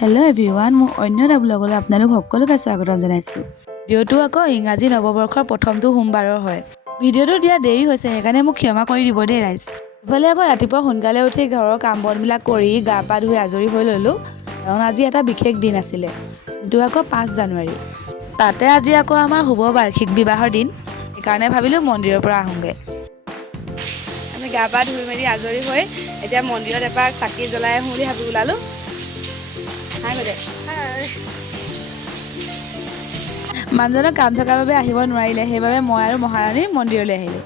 Hello' everyone, মই অন্য এটা ব্লগলৈ আপোনালোক সকলোকে স্বাগতম জনাইছোঁ। ভিডিঅ'টো আকৌ ইংৰাজী নৱবৰ্ষৰ প্ৰথমটো সোমবাৰৰ হয়। ভিডিঅ'টো দিয়া দেৰি হৈছে, সেইকাৰণে মোক ক্ষমা কৰি দিব দেই ৰাইজ। ইফালে আকৌ ৰাতিপুৱা সোনকালে উঠি ঘৰৰ কাম বনবিলাক কৰি গা পা ধুই আজৰি হৈ ল'লোঁ, কাৰণ আজি এটা বিশেষ দিন আছিলে। সেইটো আকৌ 5 জানুৱাৰী। তাতে আজি আকৌ আমাৰ শুভ বাৰ্ষিক বিবাহৰ দিন, সেইকাৰণে ভাবিলোঁ মন্দিৰৰ পৰা আহোঁগৈ। আমি গা পা ধুই মেলি আজৰি হৈ এতিয়া মন্দিৰত এপাক চাকি জ্বলাই আহোঁ বুলি ভাবি ওলালোঁ। মানুহজনৰ কাম থকাৰ বাবে আহিব নোৱাৰিলে, সেইবাবে মই আৰু মহাৰাণী মন্দিৰলৈ আহিলোঁ।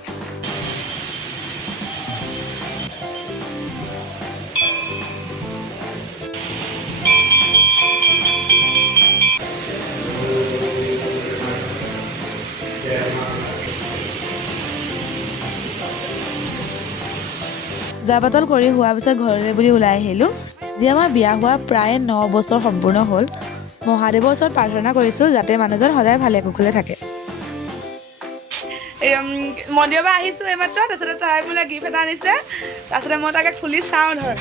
পূজা পাতল কৰি হোৱাৰ পিছত ঘৰলৈ বুলি ওলাই আহিলোঁ। যি আমাৰ বিয়া হোৱা প্ৰায় 9 বছৰ সম্পূৰ্ণ হ'ল। মহাদেৱৰ ওচৰত প্ৰাৰ্থনা কৰিছোঁ যাতে মানুহজন সদায় ভালে কুশলে থাকে। মন্দিৰৰ পৰা আহিছোঁ এইমাত্ৰ, তাৰপিছতে তাই বোলে গিফ্ট এটা আনিছে, তাৰপিছতে মই তাকে খুলি চাওঁ ধৰ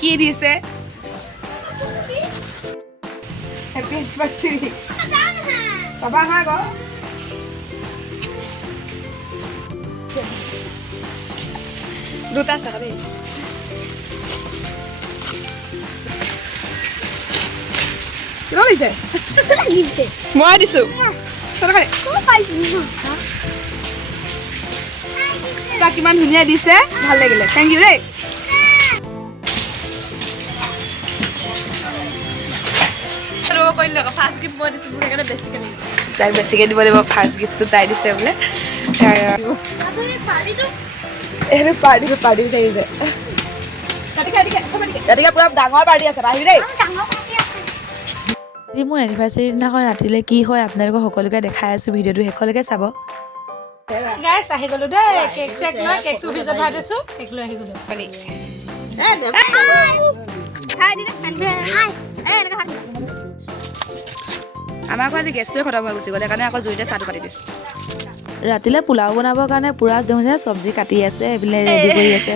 কি দিছে। হেপী এনিভাৰ্চাৰী চাবা হা আকৌ দুটা চাবা দেই। কিমান দিছে? মই দিছোঁ। কিমান ধুনীয়া দিছে, ভাল লাগিলে, থেংক ইউ দেই। তাইক বেছিকৈ দিব লাগিব, ফাৰ্ষ্ট গিফ্টটো তাই দিছে বোলে। এইটো পাৰ্টি বিচাৰিছে। ৰাতিকে পুৰা ডাঙৰ পাৰ্টি আছে, আহিবি দেই। আজি মোৰ এনিভাৰ্চাৰী দিনাখন ৰাতিলৈ কি হয় আপোনালোকক সকলোকে দেখাই আছোঁ, ভিডিঅ'টো শেষলৈকে চাব। গাইছ আহি গ'লো দেই, কেক চেক লৈ কেকটো ভিজত ভৰাই দিছোঁ, কেক লৈ আহি গ'লো। আমাৰ আকৌ আজি গেছটোৱে খতম হৈ গুচি গ'ল, সেইকাৰণে আকৌ জুইতে চাহটো পাতি দিছোঁ। ৰাতিলৈ পোলাও বনাবৰ কাৰণে পুৰা দেখিছে চব্জি কাটি আছে, এইবিলাক ৰেডি কৰি আছে।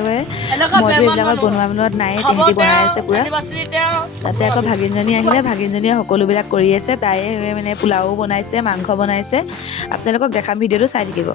মইতো এইবিলাকত বনোৱাত নাই, তেহেঁতি বনাই আছে পুৰা। তাতে আকৌ ভাগিনজনী আহিলে, ভাগিনজনীয়ে সকলোবিলাক কৰি আছে। তাই মানে পোলাও বনাইছে, মাংস বনাইছে। আপোনালোকক দেখাম, ভিডিঅ'টো চাই থাকিব।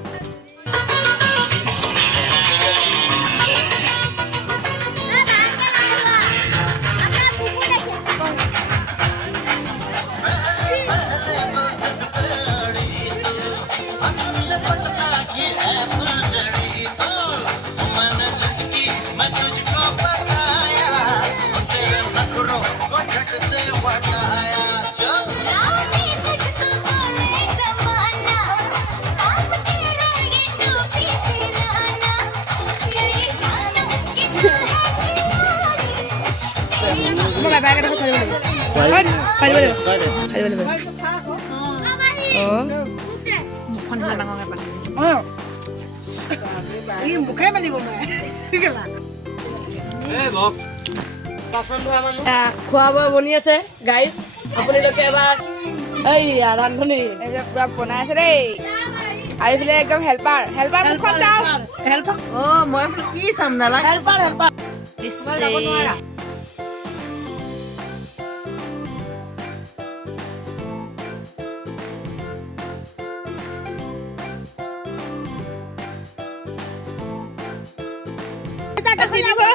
খোৱা বোৱা বনি আছে গাইছ, আপোনালোকে এবাৰ এই ৰান্ধনি পুৰা বনাই আছে দেই। আহি পেলাই একদম হেল্পাৰ মুখখন চাওঁ। হেল্পাৰ মই কি চাম নালাগে। হেল্পাৰ যাব নোৱাৰা।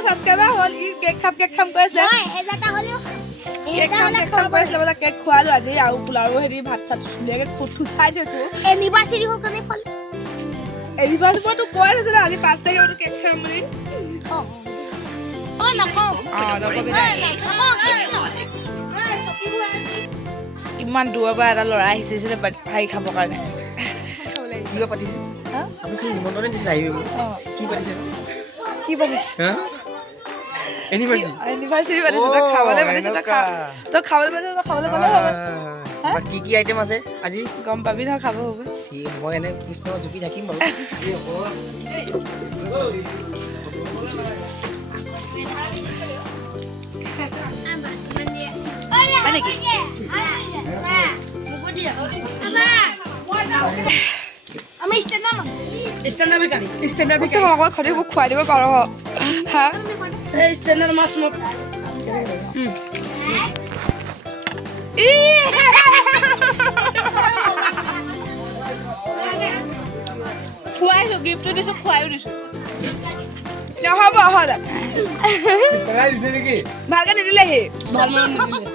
ছাবস্ক্ৰাইবাৰ হ'ল, ই কেক খাম কৈ আছিলে। কেক খোৱালো আজি, আৰু পোলাও হেৰি ভাত চাত ধুনীয়াকে থুচাই থৈছো। এনিভাৰ্চাৰী হ'ল কাৰণে এনিভাৰ্চাৰী মইতো কৈ থৈছো ন, আজি 5 তাৰিখে কেক খাম বুলি। ইমান দূৰৰ পৰা এটা ল'ৰা আহিছিলে ভাই খাবৰ কাৰণে। পাতিছে এনিভাৰ্চাৰী পাতিছে, তই খাবলৈ পাতিছে, তই খাবলৈ পালে হ'ব। কি কি আইটেম আছে আজি গম পাবি নহয়, খাব হ'ব। ঠিক আছে, মই এনে কৃষ্ণ জুপি থাকিম বাৰু। আমি ষ্টেণ্ডাৰ অকল খৰি মোক খুৱাই দিব পাৰ হা। ষ্টেণ্ডাৰ মাছ মোক খুৱাইছো গিফ্টটো দিছো খুৱাইও দিছো নহ'ব হ'ল ভালকে নিদিলেহি ভাল মানুহ নিদিলে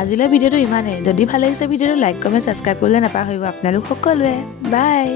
আজিলৈ ভিডিঅ'টো ইমানেই যদি ভাল লাগিছে ভিডিঅ'টো লাইক কমেণ্ট ছাবস্ক্ৰাইব কৰিবলৈ নাপাহৰিব আপোনালোক সকলোৱে বাই